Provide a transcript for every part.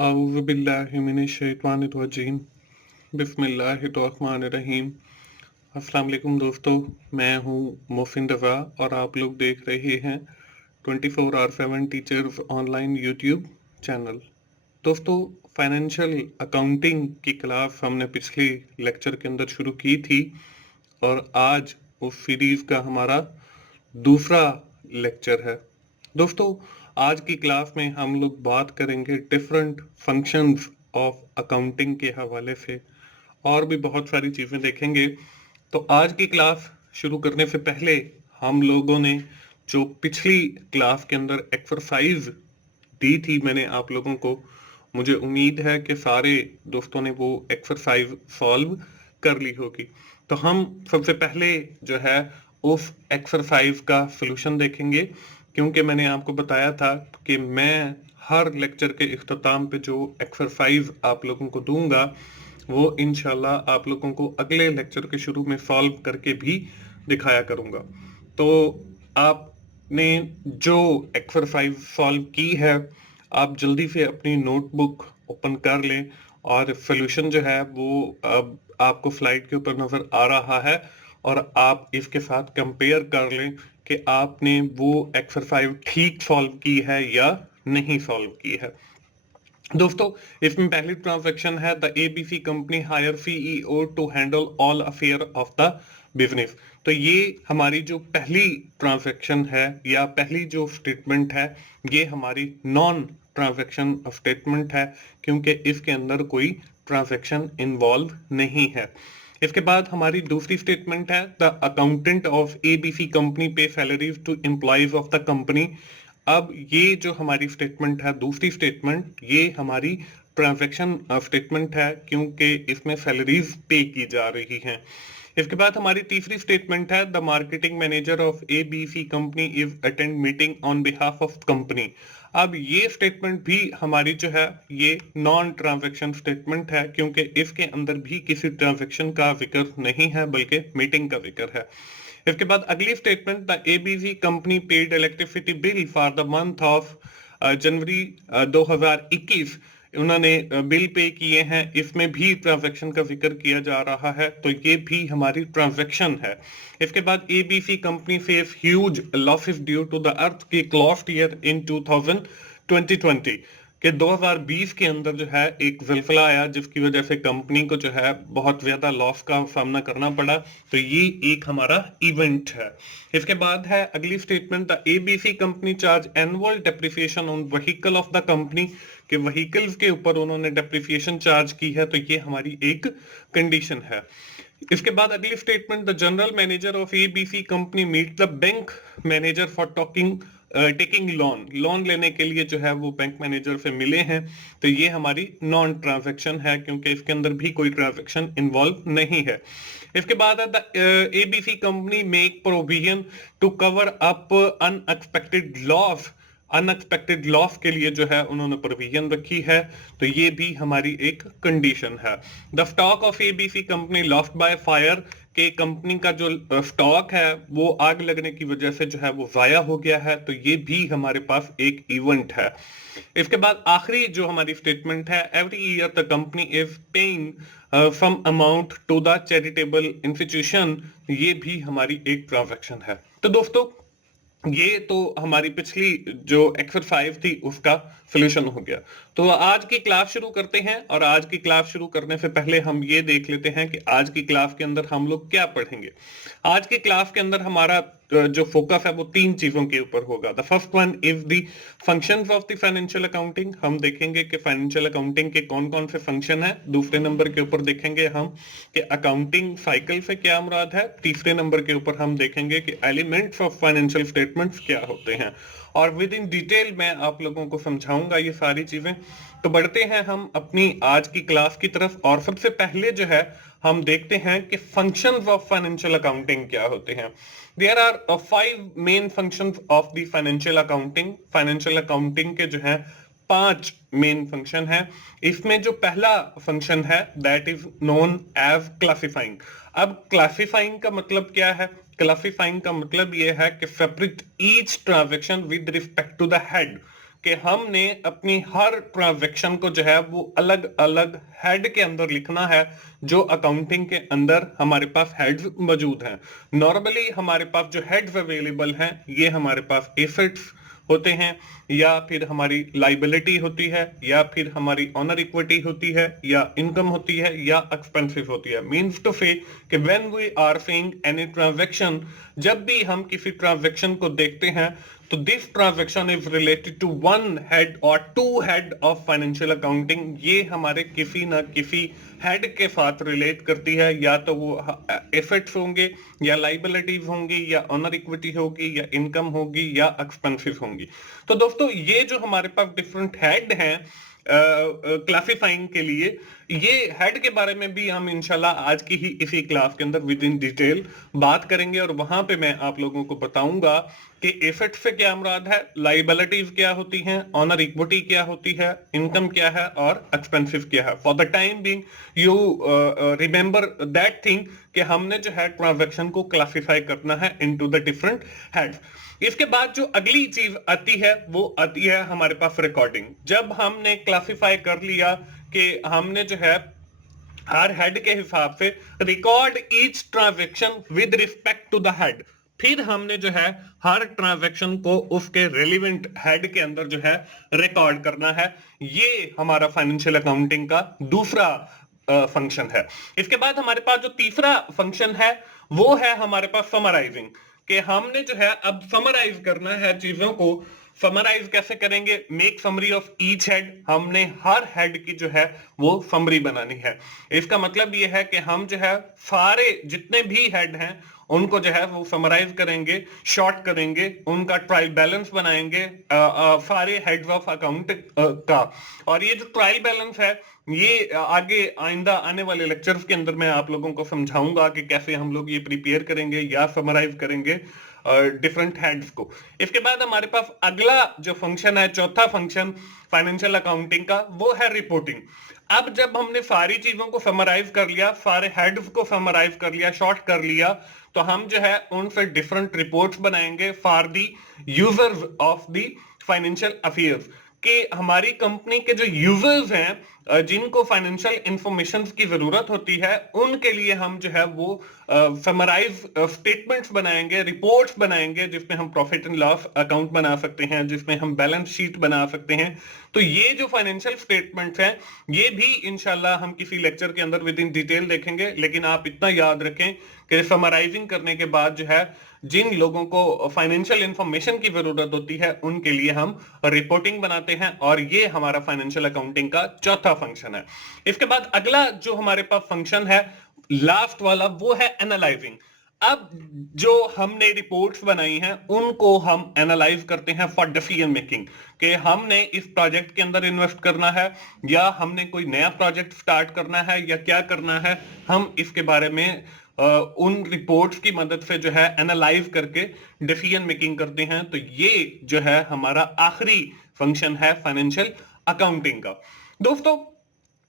अऊज़ुबिल्लाहिमिनश्शैतानिर्रजीम बिस्मिल्लाहिर्रहमानिर्रहीम। अस्सलाम वालेकुम दोस्तों, मैं हूँ मोहसिन रज़ा और आप लोग देख रहे हैं 24/7 टीचर्स ऑनलाइन यूट्यूब चैनल। दोस्तों, फाइनेंशियल अकाउंटिंग की क्लास हमने पिछले लेक्चर के अंदर शुरू की थी और आज उस सीरीज़ का हमारा दूसरा लेक्चर है। दोस्तों, आज की क्लास में हम लोग बात करेंगे डिफरेंट फंक्शंस ऑफ अकाउंटिंग के हवाले से और भी बहुत सारी चीज़ें देखेंगे। तो आज की क्लास शुरू करने से पहले हम लोगों ने जो पिछली क्लास के अंदर एक्सरसाइज दी थी मैंने आप लोगों को, मुझे उम्मीद है कि सारे दोस्तों ने वो एक्सरसाइज सॉल्व कर ली होगी। तो हम सबसे पहले जो है उस एक्सरसाइज का सॉल्यूशन देखेंगे, क्योंकि मैंने आपको बताया था कि मैं हर लेक्चर के इख्तिताम पे जो एक्सरसाइज आप लोगों को दूंगा वो इंशाल्लाह आप लोगों को अगले लेक्चर के शुरू में सॉल्व करके भी दिखाया करूंगा। तो आपने जो एक्सरसाइज सॉल्व की है, आप जल्दी से अपनी नोटबुक ओपन कर लें और सॉल्यूशन जो है वो अब आपको स्लाइड के ऊपर नजर आ रहा है और आप इसके साथ कंपेयर कर लें कि आपने वो एक्सरसाइज ठीक सॉल्व की है या नहीं सॉल्व की है। दोस्तों, इसमें पहली ट्रांजैक्शन है the ABC company hire CEO to handle all affair of the business. तो ये हमारी जो पहली ट्रांजैक्शन है या पहली जो स्टेटमेंट है, ये हमारी नॉन ट्रांजैक्शन स्टेटमेंट है, क्योंकि इसके अंदर कोई ट्रांजैक्शन इन्वॉल्व नहीं है। इसके बाद हमारी दूसरी स्टेटमेंट है the accountant of ABC company pay salaries to employees of the company. अब ये जो हमारी स्टेटमेंट है, दूसरी स्टेटमेंट, ये हमारी ट्रांजैक्शन स्टेटमेंट है, क्योंकि इसमें सैलरीज पे की जा रही हैं। इसके बाद हमारी तीसरी स्टेटमेंट है the marketing manager of ABC company is attend meeting on behalf of company. अब ये स्टेटमेंट भी हमारी जो है ये नॉन ट्रांजैक्शन स्टेटमेंट है, क्योंकि इसके अंदर भी किसी ट्रांजैक्शन का जिक्र नहीं है बल्कि मीटिंग का जिक्र है। इसके बाद अगली statement the ABC company paid electricity bill for the month of January 2021। उन्होंने बिल पे किए हैं, इसमें भी ट्रांजैक्शन का जिक्र किया जा रहा है, तो ये भी हमारी ट्रांजैक्शन है। इसके बाद ABC company face huge losses due to the earthquake last year in 2020 कि 2020 के अंदर जो है एक ज़लज़ला आया, जिसकी वजह से कंपनी को जो है बहुत ज्यादा लॉस का सामना करना पड़ा। तो ये एक हमारा इवेंट है। इसके बाद है अगली statement the ABC company charge annual depreciation on vehicle of the company, के व्हीकल्स के ऊपर उन्होंने डेप्रिसिएशन चार्ज की है, तो ये हमारी एक कंडीशन है। इसके बाद अगली statement the general manager of ABC company meet the bank manager for taking loan लेने के लिए जो है वो बैंक मैनेजर से मिले हैं, तो ये हमारी नॉन ट्रांजैक्शन है, क्योंकि इसके अंदर भी कोई ट्रांजैक्शन इन्वॉल्व नहीं है। इसके बाद है the ABC company make provision to cover up unexpected loss के लिए जो है उन्होंने प्रोविजन रखी है, तो ये भी हमारी एक कंडीशन है। The stock of ABC company lost by fire, के कंपनी का जो स्टॉक है वो आग लगने की वजह से जो है वो जाया हो गया है, तो ये भी हमारे पास एक इवेंट है। इसके बाद आखिरी जो हमारी स्टेटमेंट है every year the company is paying some amount to the charitable institution, ये भी हमारी एक ट्रांजैक्शन है। तो दोस्तों, ये तो हमारी पिछली जो एक्सरसाइज थी उसका सॉल्यूशन हो गया। तो आज की क्लास शुरू करते हैं, और आज की क्लास शुरू करने से पहले हम ये देख लेते हैं कि आज की क्लास के अंदर हम लोग क्या पढ़ेंगे। आज की क्लास के अंदर हमारा जो फोकस है वो तीन चीजों के ऊपर होगा। The first one is the functions of the financial accounting. हम देखेंगे कि फाइनेंशियल अकाउंटिंग के कौन कौन से फंक्शन है। दूसरे नंबर के ऊपर देखेंगे हम कि अकाउंटिंग साइकिल से क्या मुराद है। तीसरे नंबर के ऊपर हम देखेंगे कि एलिमेंट्स ऑफ फाइनेंशियल स्टेटमेंट्स क्या होते हैं, और विद इन डिटेल मैं आप लोगों को समझाऊंगा ये सारी चीजें। तो बढ़ते हैं हम अपनी आज की क्लास की तरफ, और सबसे पहले जो है हम देखते हैं कि फंक्शंस ऑफ फाइनेंशियल अकाउंटिंग क्या होते हैं। There are 5 main functions of the financial accounting. Financial accounting के जो है 5 मेन फंक्शन है। इसमें जो पहला फंक्शन है that is known as classifying. अब क्लासिफाइंग का मतलब क्या है? क्लासिफाइंग का मतलब यह है कि separate each transaction with respect to the head, कि हमने अपनी हर ट्रांजैक्शन को जो है वो अलग अलग हेड के अंदर लिखना है। जो अकाउंटिंग के अंदर हमारे पास हेड्स मौजूद हैं, नॉर्मली हमारे पास जो हेड्स अवेलेबल हैं ये हमारे पास एसेट्स होते हैं, या फिर हमारी लाइबिलिटी होती है, या फिर हमारी ऑनर इक्विटी होती है, या इनकम होती है, या एक्सपेंसेस होती है। Means to say that when we are seeing any transaction, जब भी हम किसी ट्रांजैक्शन को देखते हैं तो this transaction is related to one head और two head of financial accounting. ये हमारे किसी ना किसी हेड के साथ रिलेट करती है, या तो वो एसेट्स होंगे, या लाइबिलिटीज होंगी, या ऑनर इक्विटी होगी, या इनकम होगी, या एक्सपेंसेस होंगी। तो दोस्तों ये जो हमारे पास डिफरेंट हेड हैं क्लासिफाइंग के लिए, ये हेड के बारे में भी हम इंशाल्लाह आज की ही इसी क्लास के अंदर विद इन डिटेल बात करेंगे, और वहां पे मैं आप लोगों को बताऊंगा कि एसेट से क्या मुराद है, लाइबिलिटीज क्या होती हैं, ऑनर इक्विटी क्या होती है, इनकम क्या है, और एक्सपेंसिव क्या है। For the time being you remember that thing कि हमने जो है ट्रांजैक्शन को क्लासिफाई करना है इनटू द डिफरेंट हेड्स। इसके बाद जो अगली चीज आती है वो आती है हमारे पास रिकॉर्डिंग। जब हमने क्लासिफाई कर लिया कि हमने जो है हर हेड के हिसाब से record each transaction with respect to the head, फिर हमने जो है हर ट्रांजैक्शन को उसके रेलिवेंट हेड के अंदर जो है रिकॉर्ड करना है। ये हमारा फाइनेंशियल अकाउंटिंग का दूसरा फंक्शन है। इसके बाद हमारे पास जो तीसरा फंक्शन है वो है हमारे पास समराइजिंग, कि हमने जो है अब समराइज करना है चीजों को। समराइज कैसे करेंगे, make summary of each head, हमने हर हेड की जो है वो समरी बनानी है। इसका मतलब ये है कि हम जो है सारे जितने भी हेड हैं उनको जो है वो समराइज करेंगे, शॉर्ट करेंगे, उनका ट्रायल बैलेंस बनाएंगे सारे हेड्स ऑफ अकाउंट का। और ये जो ट्रायल बैलेंस है ये आगे आइंदा आने वाले लेक्चर्स के अंदर मैं आप लोगों को समझाऊंगा कि कैसे हम लोग ये प्रिपेयर करेंगे या समराइज करेंगे डिफरेंट हेड्स को। इसके बाद हमारे पास अगला जो फंक्शन है, चौथा फंक्शन फाइनेंशियल अकाउंटिंग का, वो है रिपोर्टिंग। अब जब हमने सारी चीजों को समराइज कर लिया, सारे हेड्स को समराइज कर लिया, शॉर्ट कर लिया, तो हम जो है उनसे डिफरेंट रिपोर्ट्स बनाएंगे for the users of the financial affairs, कि हमारी कंपनी के जो यूजर्स हैं जिनको फाइनेंशियल इंफॉर्मेशन की जरूरत होती है, उनके लिए हम जो है वो समराइज स्टेटमेंट्स बनाएंगे, रिपोर्ट्स बनाएंगे, जिसमें हम प्रॉफिट एंड लॉस अकाउंट बना सकते हैं, जिसमें हम बैलेंस शीट बना सकते हैं। तो ये जो फाइनेंशियल स्टेटमेंट्स हैं ये भी इंशाल्लाह हम किसी लेक्चर के अंदर विद इन डिटेल देखेंगे। लेकिन आप इतना याद रखें कि समराइजिंग करने के बाद जो है जिन लोगों को फाइनेंशियल इंफॉर्मेशन की जरूरत होती है उनके लिए हम रिपोर्टिंग बनाते हैं, और ये हमारा फाइनेंशियल अकाउंटिंग का चौथा फंक्शन है। इसके बाद अगला जो हमारे पास फंक्शन है लास्ट वाला, वो है एनालाइजिंग। अब जो हमने रिपोर्ट्स बनाई हैं उनको हम एनालाइज करते हैं फॉर डिसीजन मेकिंग, कि हमने इस प्रोजेक्ट के अंदर इन्वेस्ट करना है, या हमने कोई नया प्रोजेक्ट स्टार्ट करना है, या क्या करना है, हम इसके बारे में उन रिपोर्ट्स की मदद से जो है एनालाइज करके डिसीजन मेकिंग करते हैं। तो ये जो है हमारा आखिरी फंक्शन है फाइनेंशियल अकाउंटिंग का। दोस्तों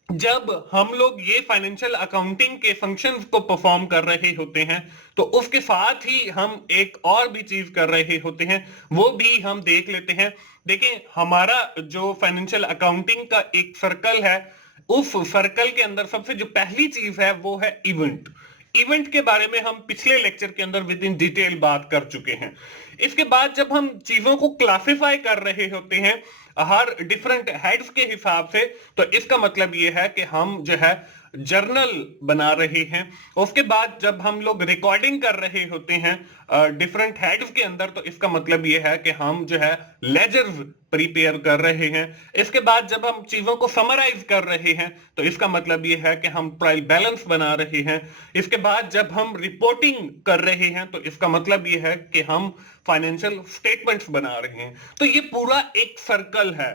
जब हम लोग ये फाइनेंशियल अकाउंटिंग के फंक्शंस को परफॉर्म कर रहे होते हैं तो उसके साथ ही हम एक और भी चीज कर रहे होते हैं, वो भी हम देख लेते हैं। देखिए हमारा जो फाइनेंशियल अकाउंटिंग का एक सर्कल है, उस सर्कल के अंदर सबसे जो पहली चीज है वो है इवेंट। इवेंट के बारे में हम पिछले लेक्चर के अंदर विद इन डिटेल बात कर चुके हैं। इसके बाद जब हम चीजों को क्लासिफाई कर रहे होते हैं हर डिफरेंट हेड्स के हिसाब से, तो इसका मतलब यह है कि हम जो है जर्नल बना रहे हैं। उसके बाद जब हम लोग रिकॉर्डिंग कर रहे होते हैं डिफरेंट हेड्स के अंदर, तो इसका मतलब यह है कि हम जो है लेजर्स प्रिपेयर कर रहे हैं। इसके बाद जब हम चीजों को समराइज कर रहे हैं तो इसका मतलब यह है कि हम ट्रायल बैलेंस बना रहे हैं। इसके बाद जब हम रिपोर्टिंग कर रहे हैं तो इसका मतलब यह है कि हम फाइनेंशियल स्टेटमेंट्स बना रहे हैं। तो ये पूरा एक सर्कल है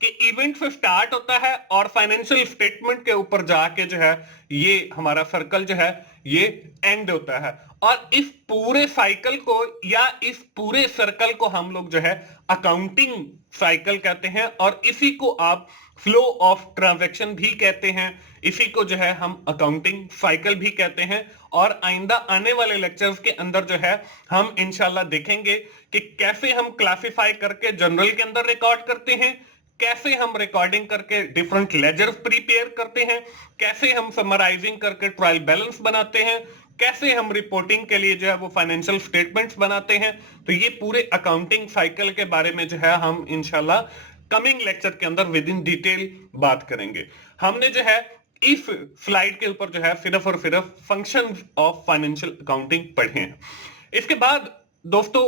कि इवेंट से स्टार्ट होता है और फाइनेंशियल स्टेटमेंट के ऊपर जाके जो है ये हमारा सर्कल जो है ये एंड होता है। और इस पूरे साइकिल को या इस पूरे सर्कल को हम लोग जो है अकाउंटिंग साइकिल कहते हैं, और इसी को आप फ्लो ऑफ ट्रांजैक्शन भी कहते हैं, इसी को जो है हम अकाउंटिंग साइकिल भी कहते हैं। और आइंदा आने वाले लेक्चर्स के अंदर जो है हम इंशाल्लाह देखेंगे कि कैसे हम क्लासिफाई करके जर्नल के अंदर रिकॉर्ड करते हैं, कैसे हम रिकॉर्डिंग करके डिफरेंट लेजर्स प्रिपेयर करते हैं, कैसे हम समराइजिंग करके ट्रायल बैलेंस बनाते हैं, कैसे हम रिपोर्टिंग के लिए जो है वो फाइनेंशियल स्टेटमेंट्स बनाते हैं। तो ये पूरे अकाउंटिंग साइकिल के बारे में जो है हम इंशाल्लाह कमिंग लेक्चर के अंदर विद इन डिटेल बात करेंगे। हमने जो है इस स्लाइड के ऊपर जो है सिर्फ और सिर्फ फंक्शंस ऑफ फाइनेंशियल अकाउंटिंग पढ़े हैं। इसके बाद दोस्तों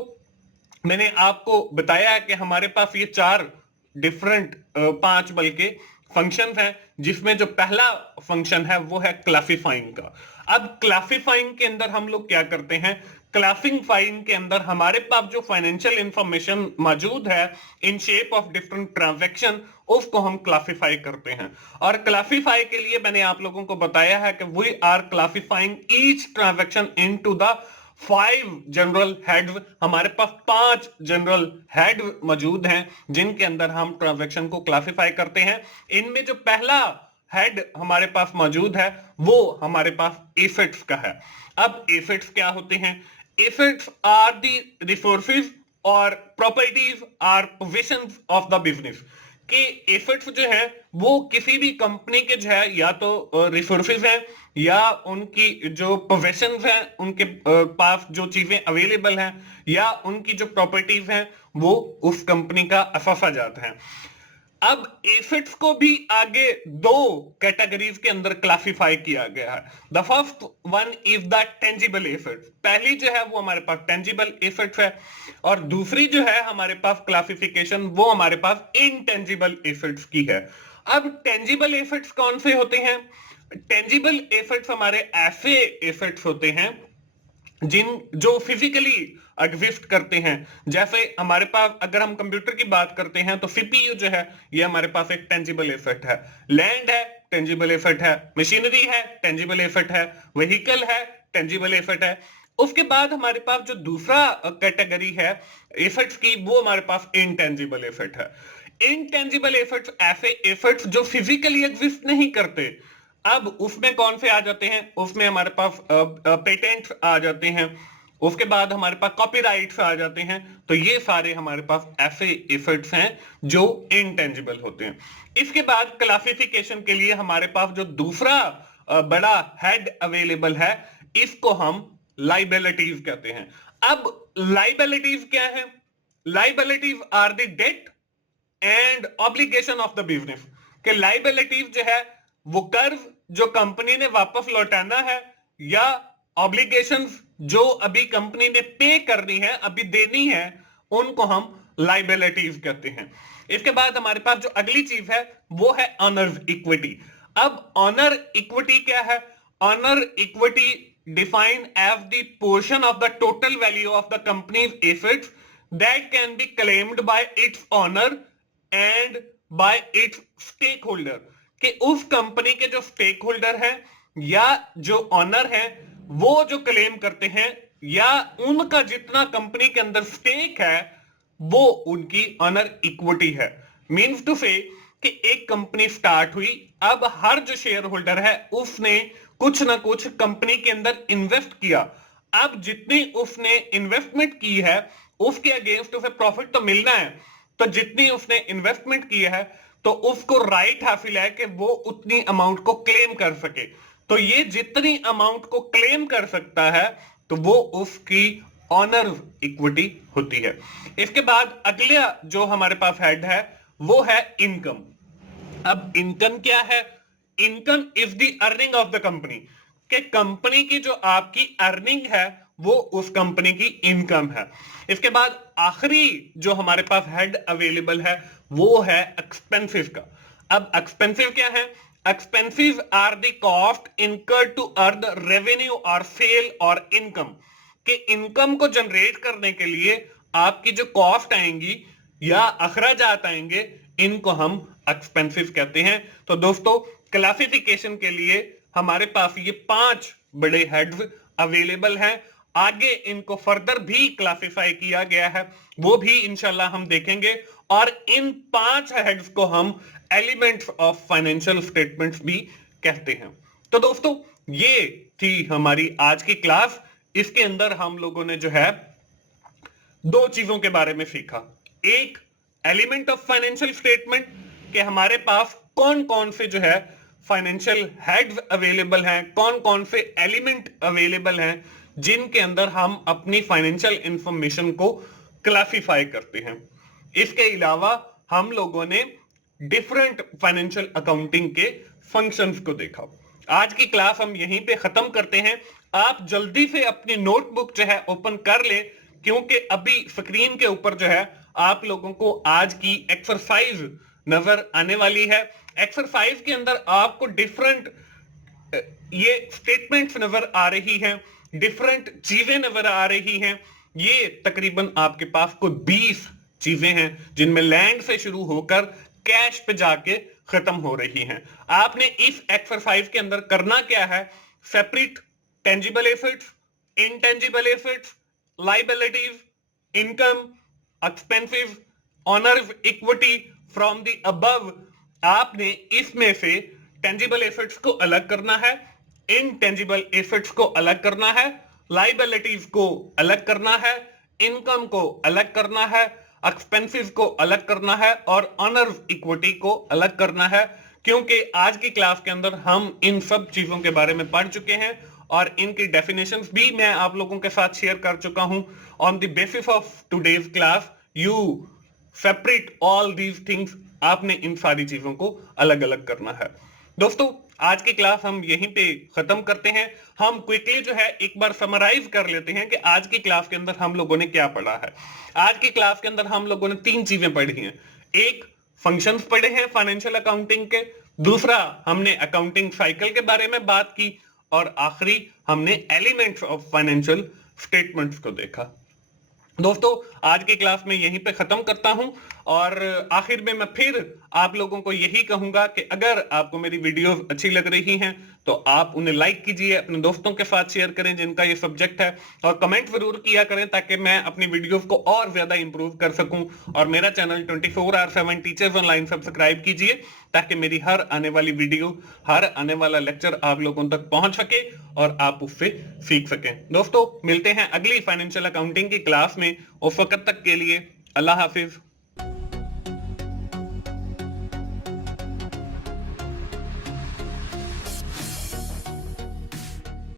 मैंने आपको बताया है कि हमारे पास ये चार डिफरेंट पांच बल्कि फंक्शंस हैं, जिसमें जो पहला फंक्शन है वो है क्लासिफाइंग का। अब क्लासिफाइंग के अंदर हम लोग क्या करते हैं, क्लासिफाइंग के अंदर हमारे पास जो फाइनेंशियल इंफॉर्मेशन मौजूद है in shape of different transaction, उसको हम क्लासिफाई करते हैं। और क्लासिफाई के लिए मैंने आप लोगों को बताया है कि we are classifying each transaction into the 5 general heads. हमारे पास 5 जनरल हेड मौजूद हैं जिनके अंदर हम ट्रांजैक्शन को क्लासिफाई करते हैं। इनमें जो पहला हेड हमारे पास मौजूद है वो हमारे पास एसेट्स का है। अब एसेट्स क्या होते हैं? एसेट्स आर द रिसोर्सेज और properties are positions of the business. कि एसेट्स जो है वो किसी भी कंपनी के जो है या तो रिसोर्सेज हैं या उनकी जो पोजेशंस हैं, उनके पास जो चीजें अवेलेबल हैं, या उनकी जो प्रॉपर्टीज हैं वो उस कंपनी का अफाफा जाता है। अब एसेट्स को भी आगे दो कैटेगरीज के अंदर क्लासिफाई किया गया है। The first one is the tangible assets. पहली जो है वो हमारे पास टेंजिबल एसेट्स है, और दूसरी जो है हमारे पास क्लासिफिकेशन वो हमारे पास इनटेंजिबल एसेट्स की है। अब टेंजिबल एसेट्स कौन से होते हैं? टेंजिबल एसेट्स हमारे ऐसे एसेट्स होते हैं जो फिजिकली एग्जिस्ट करते हैं। जैसे हमारे पास अगर हम कंप्यूटर की बात करते हैं तो सीपीयू जो है ये हमारे पास एक टेंजिबल एसेट है, लैंड है टेंजिबल एसेट है, मशीनरी है टेंजिबल एसेट है, व्हीकल है टेंजिबल एसेट है। उसके बाद हमारे पास जो दूसरा कैटेगरी है एसेट्स की वो हमारे पास इनटेंजिबल एसेट है। इनटेंजिबल एसेट्स ऐसे एसेट्स जो फिजिकली एग्जिस्ट नहीं करते। अब उसमें कौन से आ जाते हैं? उसमें हमारे पास पेटेंट्स आ जाते हैं, उसके बाद हमारे पास कॉपीराइट्स आ जाते हैं। तो ये सारे हमारे पास ऐसे एसेट्स हैं जो इनटेंजिबल होते हैं। इसके बाद क्लासिफिकेशन के लिए हमारे पास जो दूसरा बड़ा हेड अवेलेबल है इसको हम लाइबिलिटीज कहते हैं। अब लाइबिलिटीज क्या है? Liabilities are the debt and obligation of the business. कि लाइबिलिटीज जो है वो कर्ज जो कंपनी ने वापस लौटाना है, या ऑब्लिगेशंस जो अभी कंपनी ने पे करनी है, अभी देनी है, उनको हम लाइबिलिटीज कहते हैं। इसके बाद हमारे पास जो अगली चीज है वो है ऑनर्स इक्विटी। अब ऑनर इक्विटी क्या है? Owner equity defined as the portion of the total value of the company's assets that can be claimed by its owner and by its stakeholder. कि उस कंपनी के जो stake holder हैं या जो honour हैं वो जो क्लेम करते हैं, या उनका जितना कंपनी के अंदर स्टेक है वो उनकी ऑनर इक्विटी है। मींस टू से कि एक कंपनी स्टार्ट हुई, अब हर जो शेयर होल्डर है उसने कुछ ना कुछ कंपनी के अंदर इन्वेस्ट किया। अब जितनी उसने इन्वेस्टमेंट की है उसके अगेंस्ट उसे प्रॉफिट तो मिलना है, तो जितनी उसने इन्वेस्टमेंट की है तो उसको राइट हासिल है कि वो उतनी अमाउंट को क्लेम कर सके। तो ये जितनी अमाउंट को क्लेम कर सकता है तो वो उसकी ऑनर इक्विटी होती है। इसके बाद अगला जो हमारे पास हेड है वो है इनकम। अब इनकम क्या है? Income is the earning of the company. कि कंपनी की जो आपकी अर्निंग है वो उस कंपनी की इनकम है। इसके बाद आखिरी जो हमारे पास हेड अवेलेबल है वो है एक्सपेंसिव का। अब एक्सपेंसिव क्या है? Expensive are the cost incurred to earn revenue और सेल और इनकम। कि इनकम को जनरेट करने के लिए आपकी जो कॉस्ट आएंगी या अखराजात आएंगे इनको हम एक्सपेंसिव कहते हैं। तो दोस्तों क्लासिफिकेशन के लिए हमारे पास ये 5 बड़े हेड्स अवेलेबल हैं। आगे इनको फर्दर भी क्लासिफाई किया गया है, वो भी इंशाल्लाह हम देखेंगे। और इन 5 हेड्स को हम एलिमेंट्स ऑफ फाइनेंशियल स्टेटमेंट्स भी कहते हैं। तो दोस्तों, ये थी हमारी आज की क्लास। इसके अंदर हम लोगों ने जो है 2 चीजों के बारे में सीखा। एक, एलिमेंट ऑफ फाइनेंशियल स्टेटमेंट के हमारे पास कौन कौन से जो है फाइनेंशियल हेड्स अवेलेबल हैं, कौन कौन से एलिमेंट अवेलेबल हैं जिनके अंदर हम अपनी फाइनेंशियल इंफॉर्मेशन को क्लासिफाई करते हैं। इसके अलावा हम लोगों ने डिफरेंट फाइनेंशियल अकाउंटिंग के फंक्शंस को देखा। आज की क्लास हम यहीं पे खत्म करते हैं। आप जल्दी से अपनी नोटबुक जो है ओपन कर ले, क्योंकि अभी स्क्रीन के ऊपर जो है आप लोगों को आज की एक्सरसाइज नजर आने वाली है। एक्सरसाइज के अंदर आपको डिफरेंट ये स्टेटमेंट्स नजर आ रही हैं, डिफरेंट चीजें नजर आ रही हैं। ये तकरीबन आपके पास कोई 20 चीजें हैं जिनमें लैंड से शुरू होकर कैश पे जाके खत्म हो रही हैं। आपने इस एक्सरसाइज के अंदर करना क्या है? Separate tangible assets, intangible assets, liabilities, income, expenses, honours equity from the above. आपने इसमें से टेंजिबल एसेट्स को अलग करना है, इनटेंजिबल एसेट्स को अलग करना है, लायबिलिटीज को अलग करना है, इनकम को अलग करना है, एक्सपेंसेस को अलग करना है और ऑनर्स इक्विटी को अलग करना है। क्योंकि आज की क्लास के अंदर हम इन सब चीजों के बारे में पढ़ चुके हैं और इनकी डेफिनेशंस भी मैं आप लोगों के साथ शेयर कर चुका हूं। On the basis of today's class you separate all these things. आपने इन सारी चीजों को अलग अलग करना है। दोस्तों, आज की क्लास हम यहीं पे खत्म करते हैं। हम क्विकली जो है एक बार समराइज कर लेते हैं कि आज की क्लास के अंदर हम लोगों ने क्या पढ़ा है। आज की क्लास के अंदर हम लोगों ने 3 चीजें पढ़ी हैं। एक, फंक्शंस पढ़े हैं फाइनेंशियल अकाउंटिंग के। दूसरा, हमने अकाउंटिंग साइकिल के बारे में बात की। और आखिरी, हमने एलिमेंट्स ऑफ फाइनेंशियल स्टेटमेंट्स को देखा। दोस्तों, आज की क्लास में यहीं पे खत्म करता हूं और आखिर में मैं फिर आप लोगों को यही कहूंगा कि अगर आपको मेरी वीडियोस अच्छी लग रही हैं तो आप उन्हें लाइक कीजिए, अपने दोस्तों के साथ शेयर करें जिनका ये सब्जेक्ट है, और कमेंट जरूर किया करें ताकि मैं अपनी वीडियोस को और ज्यादा इंप्रूव कर सकूं। और मेरा चैनल 24/7 टीचर्स ऑनलाइन सब्सक्राइब कीजिए ताकि मेरी हर आने वाली वीडियो, हर आने वाला लेक्चर आप लोगों तक पहुंच सके और आप उससे सीख सकें। दोस्तों, मिलते हैं अगली फाइनेंशियल अकाउंटिंग की क्लास में। उस वक्त तक के लिए अल्लाह हाफिज।